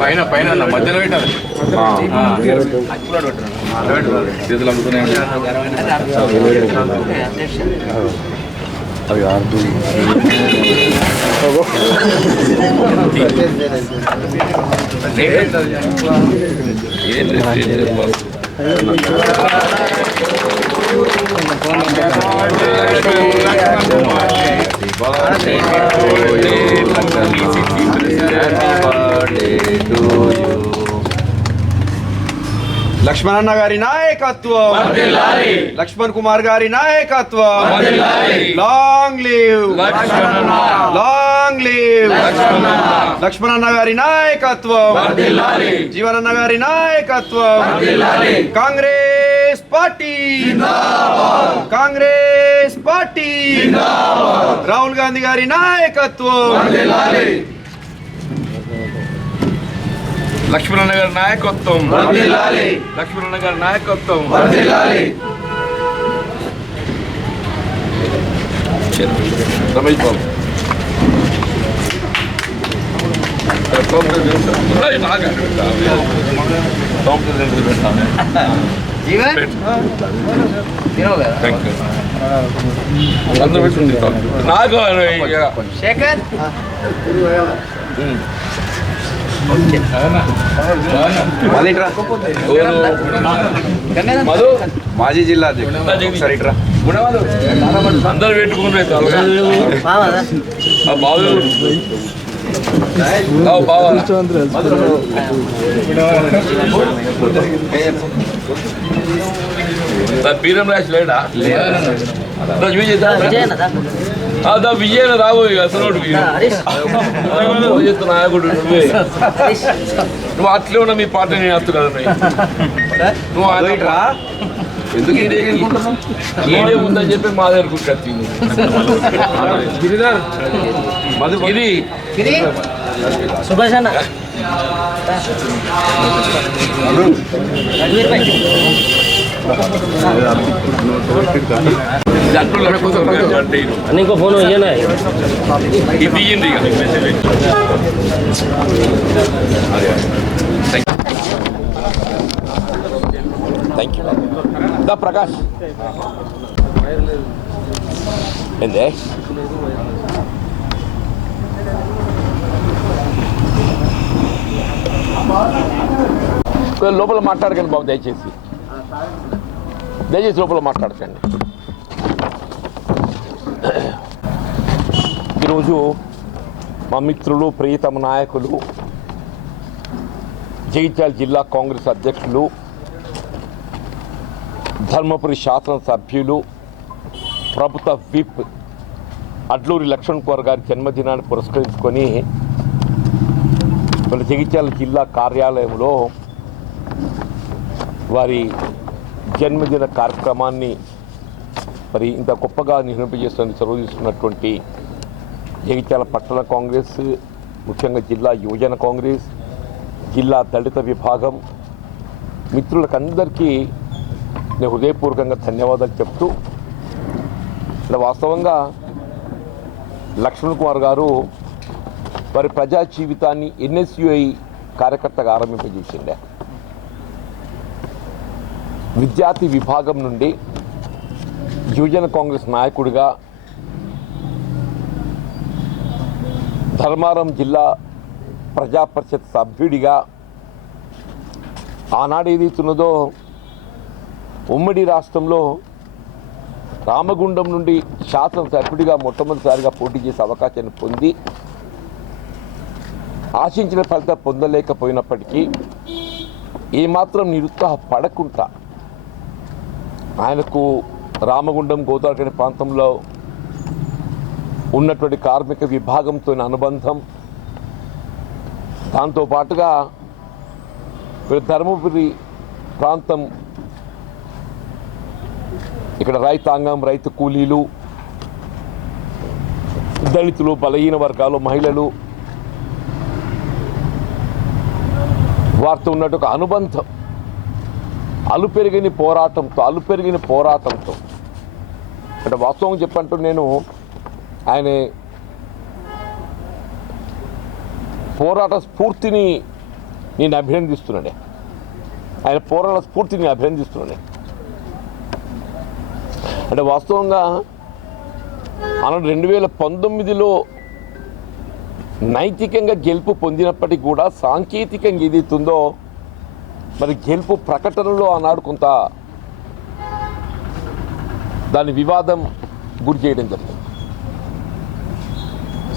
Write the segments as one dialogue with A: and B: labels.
A: పైన పైన అన్న, మధ్యలో పెట్టాలి చేతులు అమ్ముతూనే ఏం లేదు ఏం లేదు బాబు.
B: లక్ష్మణన్న గారి నాయకత్వం లక్ష్మణ్ కుమార్ గారి నాయకత్వం లాంగ్ లీవ్ లాంగ్ లీవ్ లక్ష్మణన్న. గారి నాయకత్వం. జీవనన్న గారి నాయకత్వం. కాంగ్రెస్ పార్టీ. కాంగ్రెస్ పార్టీ. రాహుల్ గాంధీ గారి నాయకత్వం.
A: లక్ష్మణన్న గారి నాయకత్వం. లక్ష్మణన్న గారి నాయకత్వం. రమేష్ బాబు. నాకు
C: శేఖర్?
B: మాజీ జిల్లా.
A: అందరు పెట్టుకుంటారు బాబు బాబా బీరం రాసి లేడా? దా విజయ్ దా. ఆ, దా విజయన? రాబో ఇక అసలు నాయకుడు నువ్వే. నువ్వు అట్లే ఉన్నా మీ పార్టీ నేను వస్తున్నాను నువ్వు
B: అదో.
A: ఎందుకు ఈడే ఉందని చెప్పి మా దగ్గరకు కత్తింది ఇది
C: సుభాష్ అన్న. అన్న ఇంకో ఫోన్ ఇయ్యనా
A: ఇది థ్యాంక్ యూ దా ప్రకాష్ ఏందే లోపల మాట్లాడకండి బాబు దయచేసి. దయచేసి లోపల మాట్లాడకండి. ఈరోజు మా మిత్రులు ప్రియతమ నాయకులు జగిత్యాల జిల్లా కాంగ్రెస్ అధ్యక్షులు ధర్మపురి శాసనసభ్యులు ప్రభుత్వ విప్ అడ్లూరి లక్ష్మణ్ కుమార్ గారి జన్మదినాన్ని పురస్కరించుకొని మన జగిత్యాల జిల్లా కార్యాలయంలో వారి జన్మదిన కార్యక్రమాన్ని మరి ఇంత గొప్పగా నిర్వహింపజేస్తున్న చొరవ తీసుకున్నటువంటి జగిత్యాల పట్టణ కాంగ్రెస్ ముఖ్యంగా జిల్లా యువజన కాంగ్రెస్ జిల్లా దళిత విభాగం మిత్రులకందరికీ నేను హృదయపూర్వకంగా ధన్యవాదాలు చెప్తూ ఇలా వాస్తవంగా లక్ష్మణ్ కుమార్ గారు వారి ప్రజా జీవితాన్ని ఎన్ఎస్యుఐ కార్యకర్తగా ఆరంభింపజేసిండే. విద్యార్థి విభాగం నుండి యువజన కాంగ్రెస్ నాయకుడిగా ధర్మారం జిల్లా ప్రజా పరిషత్ సభ్యుడిగా ఆనాడు ఏదైతున్నదో ఉమ్మడి రాష్ట్రంలో రామగుండం నుండి శాసనసభ్యుడిగా మొట్టమొదటిసారిగా పోటీ చేసే అవకాశాన్ని పొంది ఆశించిన ఫలితం పొందలేకపోయినప్పటికీ ఏమాత్రం నిరుత్సాహపడకుండా ఆయనకు రామగుండం గోదావరి ప్రాంతంలో ఉన్నటువంటి కార్మిక విభాగంతో అనుబంధం. దాంతో పాటుగా ధర్మపురి ప్రాంతం ఇక్కడ రైతాంగం రైతు కూలీలు దళితులు బలహీన వర్గాలు మహిళలు వారితో ఉన్నట్టు ఒక అనుబంధం. అలుపెరిగిన పోరాటంతో అలుపెరిగిన పోరాటంతో. అంటే వాస్తవం చెప్పంటూ నేను ఆయన పోరాట స్ఫూర్తిని నేను అభినందిస్తున్నాడే ఆయన పోరాట స్ఫూర్తిని అభినందిస్తున్నానే. అంటే వాస్తవంగా మనం రెండు వేల పంతొమ్మిదిలో నైతికంగా గెలుపు పొందినప్పటికీ కూడా సాంకేతికంగా ఏదైతుందో మరి గెలుపు ప్రకటనలో ఆనాడు కొంత దాని వివాదం గురి చేయడం జరిగింది.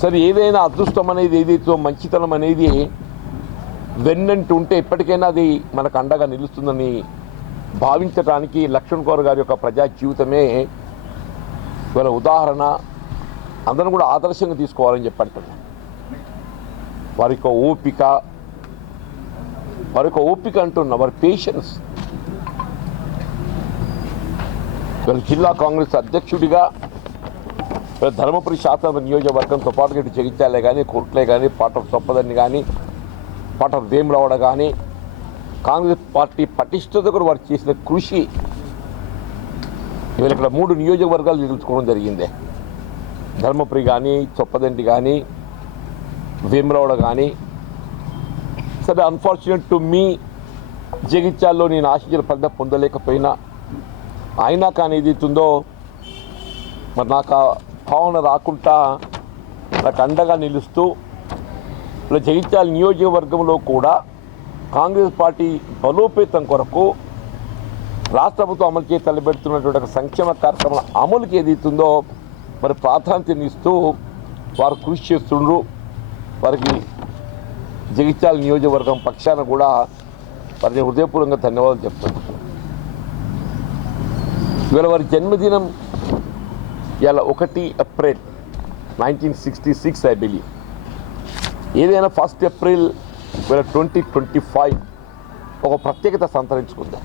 A: సరే ఏదైనా అదృష్టం అనేది ఏదైతే మంచితనం అనేది వెన్నంటూ ఉంటే ఎప్పటికైనా అది మనకు అండగా నిలుస్తుందని భావించడానికి లక్ష్మణ్ కౌర్ గారి యొక్క ప్రజా జీవితమే ఇవాళ ఉదాహరణ. అందరం కూడా ఆదర్శంగా తీసుకోవాలని చెప్పి అంటున్నాను వారి యొక్క ఓపిక మరొక ఓపిక అంటున్న వారి పేషెన్స్ వీళ్ళు జిల్లా కాంగ్రెస్ అధ్యక్షుడిగా ధర్మపురి శాతం నియోజకవర్గంతో పాటు ఇటు జగిత్యాలే కానీ కోట్లే కానీ పాట చొప్పదని కానీ పాట వేమరావడ కానీ కాంగ్రెస్ పార్టీ పటిష్టత కూడా వారు చేసిన కృషి వీళ్ళు ఇక్కడ మూడు నియోజకవర్గాలు తెలుసుకోవడం జరిగింది. ధర్మపురి కానీ చొప్పదండి కానీ వేమరావడ కానీ సరే అన్ఫార్చునేట్ టు మీ జగిత్యాల్లో నేను ఆశించిన ఫలితం పొందలేకపోయినా. అయినా కానీ ఏదైతుందో మరి నాకు ఆ భావన రాకుండా నాకు అండగా నిలుస్తూ ఇలా జగిత్యాల నియోజకవర్గంలో కూడా కాంగ్రెస్ పార్టీ బలోపేతం కొరకు రాష్ట్ర ప్రభుత్వం అమలు చేసి తలపెడుతున్నటువంటి ఒక సంక్షేమ కార్యక్రమాల అమలుకి ఏదైతుందో మరి ప్రాధాన్యతనిస్తూ వారు కృషి చేస్తుండ్రు. వారికి జగిత్యాల నియోజకవర్గం పక్షాన కూడా వారిని హృదయపూర్వకంగా ధన్యవాదాలు చెప్తాను ఇవాళ వారి జన్మదినం ఇలా ఒకటి April nineteen sixty six I believe. ఏదైనా ఫస్ట్ ఏప్రిల్ ఇవాళ ట్వంటీ ట్వంటీ ఫైవ్ ఒక ప్రత్యేకత సంతరించుకుందాం.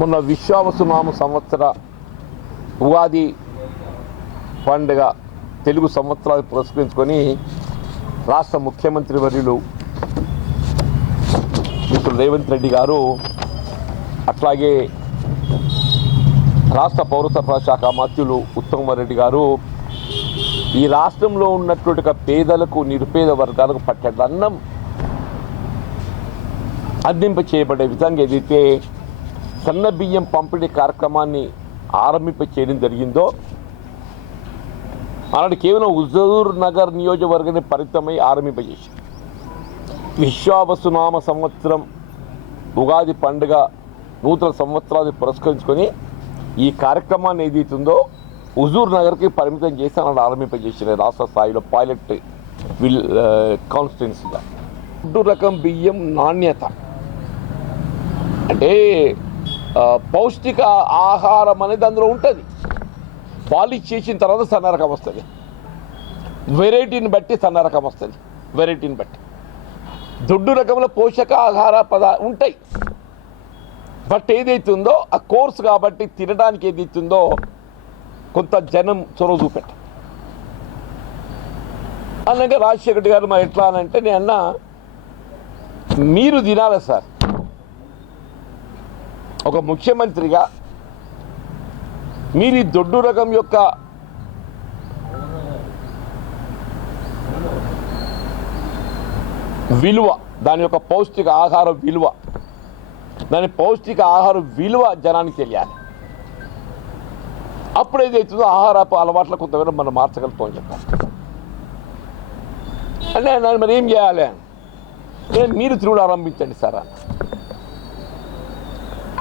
A: మొన్న విశ్వావసునామ సంవత్సర ఉగాది పండుగ తెలుగు సంవత్సరాలు పురస్కరించుకొని రాష్ట్ర ముఖ్యమంత్రి వర్యులు మిత్రులు రేవంత్ రెడ్డి గారు అట్లాగే రాష్ట్ర పౌర సరఫరా శాఖ మంత్రులు ఉత్తమరెడ్డి గారు ఈ రాష్ట్రంలో ఉన్నటువంటి పేదలకు నిరుపేద వర్గాలకు పట్టెడు అన్నం అందింప చేయబడే విధంగా ఏదైతే సన్న బియ్యం పంపిణీ కార్యక్రమాన్ని ఆరంభింప చేయడం జరిగిందో అలాంటి కేవలం హుజూర్ నగర్ నియోజకవర్గాన్ని పరిమితమై ఆరంభింపజేశారు. విశ్వావసునామ సంవత్సరం ఉగాది పండుగ నూతన సంవత్సరాన్ని పురస్కరించుకొని ఈ కార్యక్రమాన్ని ఏదైతుందో హుజూర్ నగర్కి పరిమితం చేసి అలా ఆరంభింపజేసిన రాష్ట్ర స్థాయిలో పైలట్ విల్ కాన్స్టిట్యున్సీగా. ఫుడ్ రకం బియ్యం నాణ్యత. అంటే పౌష్టిక ఆహారం అనేది అందులో ఉంటుంది. పాలిష్ చేసిన తర్వాత సన్న రకం వస్తుంది. వెరైటీని బట్టి సన్న రకం వస్తుంది. వెరైటీని బట్టి. దొడ్డు రకంలో పోషకాహార పదా ఉంటాయి. బట్ ఏదైతుందో ఆ కోర్స్ కాబట్టి తినడానికి ఏదైతుందో కొంత జనం చొరవ చూపెట్ట అలాగే రాజశేఖర్ గారు మరి ఎట్లా అని అంటే నేను అన్నా మీరు తినాలి సార్? ఒక ముఖ్యమంత్రిగా మీరు ఈ దొడ్డు రకం యొక్క విలువ దాని యొక్క పౌష్టిక ఆహార విలువ. దాని పౌష్టిక ఆహార విలువ జనానికి తెలియాలి. అప్పుడు ఏదైతుందో ఆహార అలవాట్లు కొంతమేర మనం మార్చగలుగుతాం అని చెప్పాలి. అంటే నన్ను మరి ఏం చేయాలి? నేను మీరు తిరుగుడు ఆరంభించండి సార్ అన్న.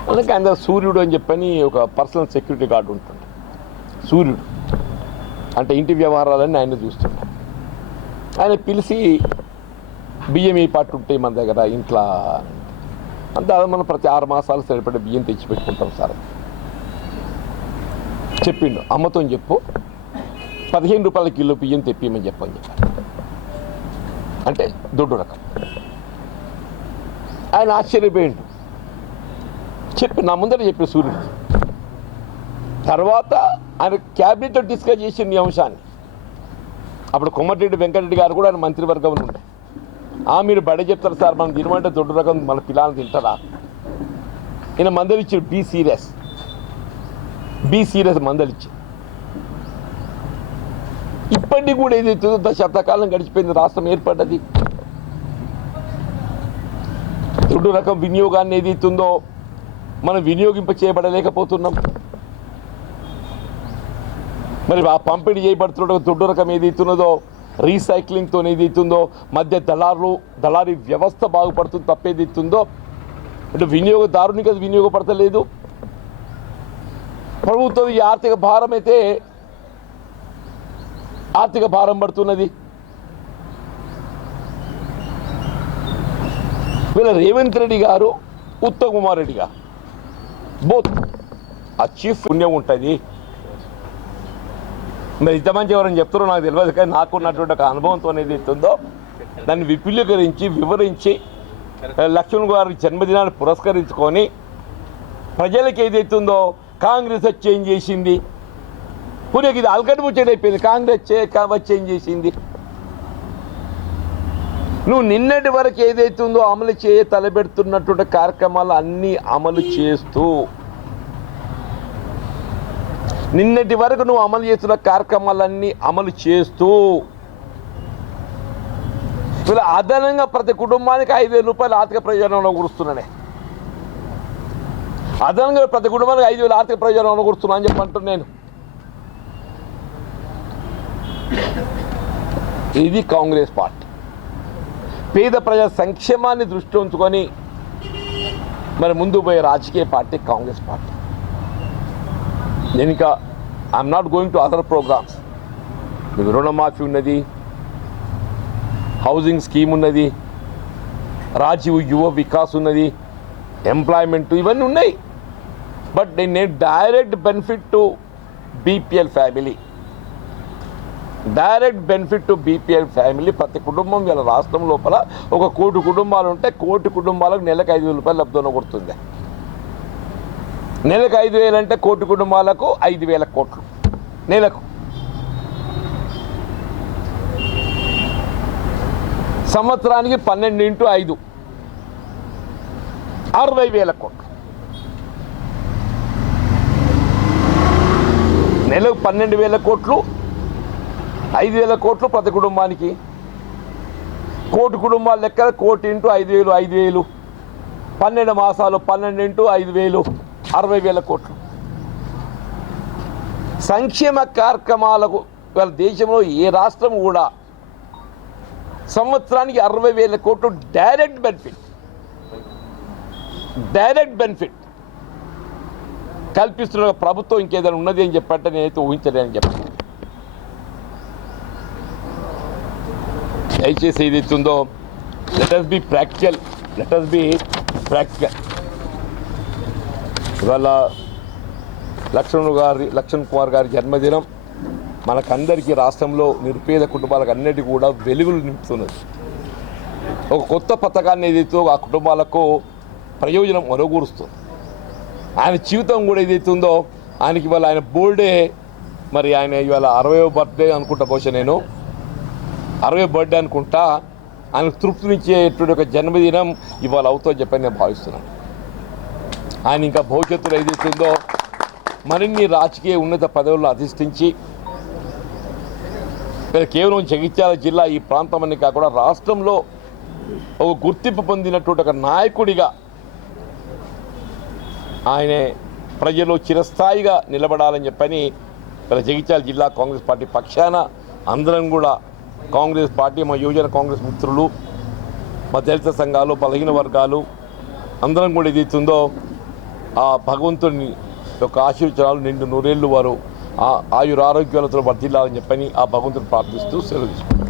A: అందుకే ఆయన సూర్యుడు అని చెప్పని ఒక పర్సనల్ సెక్యూరిటీ గార్డు ఉంటుంది సూర్యుడు. అంటే ఇంటి వ్యవహారాలన్నీ ఆయన చూస్తుంటాం ఆయన పిలిచి బియ్యం ఏ పాటు ఉంటాయి మన దగ్గర ఇంట్లో అంతే అది మనం ప్రతి ఆరు మాసాలు సరిపడే బియ్యం తెచ్చి పెట్టుకుంటాం సార్. చెప్పిండు అమ్మతో చెప్పు. పదిహేను రూపాయల కిలో బియ్యం తెప్పియమని చెప్పని చెప్పారు అంటే దొడ్డు రకం. ఆయన ఆశ్చర్యపోయిండు. చెప్పి నా ముందర చెప్పిన సూర్యుడు. తర్వాత ఆయన క్యాబినెట్లో డిస్కస్ చేసిన ఈ అంశాన్ని. అప్పుడు కొమ్మటిరెడ్డి వెంకటరెడ్డి గారు కూడా ఆయన మంత్రివర్గంలో ఉండే. ఆ మీరు బడి చెప్తారు సార్ మనం తినమంటే దొడ్డు రకం మన పిల్లలు తింటారా? ఈయన మందలిచ్చాడు బీ సీరియస్. బీ సీరియస్ మందలిచ్చి ఇప్పటికీ కూడా ఏదైతుందో దశాబ్దకాలం గడిచిపోయింది రాష్ట్రం ఏర్పడ్డది. దొడ్డు రకం వినియోగాన్ని ఏదైతుందో మనం వినియోగింప చేయబడలేకపోతున్నాం మరి ఆ పంపిణీ చేయబడుతున్న దొడ్డు రకం ఏదైతున్నదో రీసైక్లింగ్తో ఏదైతుందో మధ్య దళారులు దళారీ వ్యవస్థ బాగుపడుతుంది తప్పేదైతుందో అంటే వినియోగదారునికి అది వినియోగపడతలేదు. ప్రభుత్వం ఈ ఆర్థిక భారం అయితే ఆర్థిక భారం పడుతున్నది. వీళ్ళ రేవంత్ రెడ్డి గారు ఉత్తమ్ కుమార్ రెడ్డి గారు బోత్. ఆ చీఫ్ పుణ్యం ఉంటుంది. మరి ఇంత మంచి ఎవరని చెప్తారో నాకు తెలియదు కానీ నాకున్నటువంటి ఒక అనుభవంతో అనేది ఉందో దాన్ని విపులీకరించి వివరించి లక్ష్మణ్ గారి జన్మదినాన్ని పురస్కరించుకొని ప్రజలకు ఏదైతుందో కాంగ్రెస్ వచ్చి చేంజ్ చేసింది? పుణ్యకి ఇది అల్కటి అయిపోయింది కాంగ్రెస్ చే వచ్చి చేంజ్ చేసింది? నువ్వు నిన్నటి వరకు ఏదైతుందో అమలు చేయ తలబెడుతున్నటువంటి కార్యక్రమాలు అన్నీ అమలు చేస్తూ. నిన్నటి వరకు నువ్వు అమలు చేస్తున్న కార్యక్రమాలన్నీ అమలు చేస్తూ. ఇలా అదనంగా ప్రతి కుటుంబానికి ఐదు వేల రూపాయలు ఆర్థిక ప్రయోజనంలో కూరుస్తున్నానే అదనంగా ప్రతి కుటుంబానికి ఐదు వేల ఆర్థిక ప్రయోజనంలో కూరుస్తున్నా అని చెప్పంటున్నాను నేను. ఇది కాంగ్రెస్ పార్టీ. పేద ప్రజా సంక్షేమాన్ని దృష్టి ఉంచుకొని మరి ముందు పోయే రాజకీయ పార్టీ కాంగ్రెస్ పార్టీ. నేను ఇంకా I'm not going to other programs మీకు రుణమాఫీ ఉన్నది హౌసింగ్ స్కీమ్ ఉన్నది రాజీవ్ యువ వికాస్ ఉన్నది ఎంప్లాయ్మెంట్ ఇవన్నీ ఉన్నాయి. బట్ నేను direct benefit to BPL family direct benefit to BPL family. ప్రతి కుటుంబం గల రాష్ట్రం లోపల ఒక కోటి కుటుంబాలు ఉంటే కోటి కుటుంబాలకు నెలకు ఐదు వేల రూపాయలు లబ్ధన కొడుతుంది నెలకు ఐదు వేలు అంటే కోటి కుటుంబాలకు ఐదు వేల కోట్లు. నెలకు. సంవత్సరానికి పన్నెండు ఇంటూ ఐదు. అరవై వేల కోట్లు. నెలకు పన్నెండు వేల కోట్లు ఐదు వేల కోట్లు ప్రతి కుటుంబానికి. కోటి కుటుంబాల లెక్క కోటి ఇంటూ ఐదు వేలు ఐదు వేలు. పన్నెండు మాసాలు పన్నెండు ఇంటూ ఐదు వేలు అరవై వేల కోట్లు. సంక్షేమ కార్యక్రమాలకు వాళ్ళ దేశంలో ఏ రాష్ట్రం కూడా సంవత్సరానికి అరవై వేల కోట్లు డైరెక్ట్ బెనిఫిట్. Direct benefit. కల్పిస్తున్న ప్రభుత్వం ఇంకేదైనా ఉన్నది అని చెప్పంటే నేనైతే ఊహించలేని చెప్పాను. దయచేసి ఏదైతే ఉందో let us be practical let us be practical ఇవాళ లక్ష్మణ్ గారి లక్ష్మణ్ కుమార్ గారి జన్మదినం. మనకందరికీ రాష్ట్రంలో నిరుపేద కుటుంబాలకు అన్నిటి కూడా వెలుగులు నింపుతున్నది. ఒక కొత్త పథకాన్ని ఏదైతే ఆ కుటుంబాలకు ప్రయోజనం ఒనగూరుస్తుంది ఆయన జీవితం కూడా ఏదైతుందో ఆయనకి ఇవాళ ఆయన బోల్డే మరి ఆయన ఇవాళ అరవై బర్త్డే అనుకుంటా బహుశా నేను. అరవై బర్త్డే అనుకుంటా ఆయనకు తృప్తినిచ్చేటువంటి ఒక జన్మదినం ఇవాళ అవుతుందని చెప్పని నేను భావిస్తున్నాను. ఆయన ఇంకా భవిష్యత్తులో ఏదైతుందో మరిన్ని రాజకీయ ఉన్నత పదవులను అధిష్ఠించి కేవలం జగిత్యాల జిల్లా ఈ ప్రాంతం అని కాకుండా రాష్ట్రంలో ఒక గుర్తింపు పొందినటువంటి ఒక నాయకుడిగా ఆయనే ప్రజలు చిరస్థాయిగా నిలబడాలని చెప్పని మరి జగిత్యాల జిల్లా కాంగ్రెస్ పార్టీ పక్షాన అందరం కూడా కాంగ్రెస్ పార్టీ మా యువజన కాంగ్రెస్ మిత్రులు మా దళిత సంఘాలు బలహీన వర్గాలు అందరం కూడా ఏదైతుందో ఆ భగవంతుని యొక్క ఆశీర్వచనాలు నిండు నూరేళ్ళు వారు ఆ ఆయుర ఆరోగ్యాలతో వర్ధిల్లాలని చెప్పని ఆ భగవంతుని ప్రార్థిస్తూ సెలవు తీసుకుంటాం